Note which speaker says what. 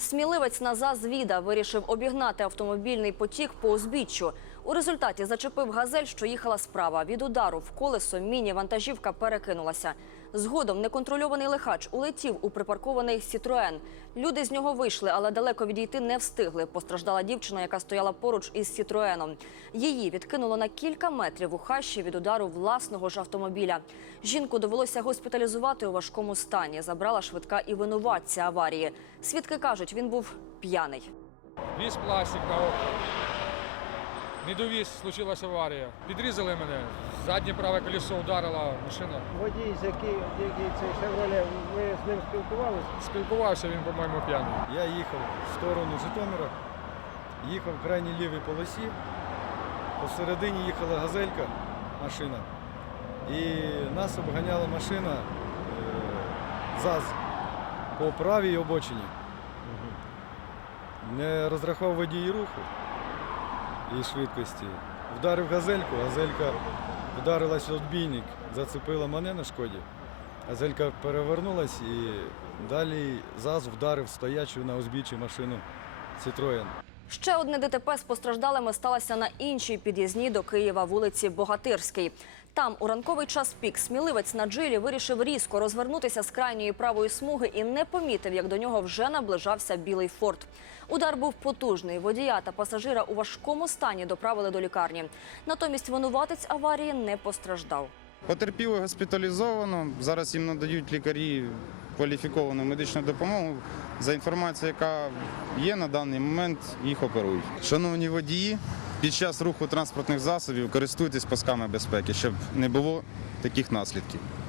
Speaker 1: Сміливець на зазвіда вирішив обігнати автомобільний потік по узбіччю. У результаті зачепив газель, що їхала справа. Від удару в колесо міні-вантажівка перекинулася. Згодом неконтрольований лихач улетів у припаркований Сітроен. Люди з нього вийшли, але далеко відійти не встигли. Постраждала дівчина, яка стояла поруч із Сітроеном. Її відкинуло на кілька метрів у хащі від удару власного ж автомобіля. Жінку довелося госпіталізувати у важкому стані. Забрала швидка і винуватця аварії. Свідки кажуть, він був п'яний.
Speaker 2: Віз пластик. Не довіз, случилася аварія. Підрізали мене. Заднє праве колесо ударила машина.
Speaker 3: Водій, з який, який цей Шевроле, ви з ним спілкувалися?
Speaker 2: Спілкувався він, по-моєму, п'яний.
Speaker 4: Я їхав в сторону Житомира, їхав в крайній лівій полосі. Посередині їхала газелька, машина. І нас обганяла машина е, ЗАЗ по правій обочині. Не розрахував водій руху і швидкості. Вдарив газельку, газелька вдарилась в відбійник, зацепила мене на шкоді. Газелька перевернулась і далі ЗАЗ вдарив стоячу на узбіччі машину Citroën.
Speaker 1: Ще одне ДТП з постраждалими сталося на іншій під'їзній до Києва вулиці Богатирській. Там у ранковий час пік сміливець на джилі вирішив різко розвернутися з крайньої правої смуги і не помітив, як до нього вже наближався білий форт. Удар був потужний. Водія та пасажира у важкому стані доправили до лікарні. Натомість винуватець аварії не постраждав.
Speaker 5: Потерпіли госпіталізовано. Зараз їм надають лікарі кваліфіковану медичну допомогу. За інформацією, яка є на даний момент, їх оперують. Шановні водії, під час руху транспортних засобів користуйтесь пасками безпеки, щоб не було таких наслідків.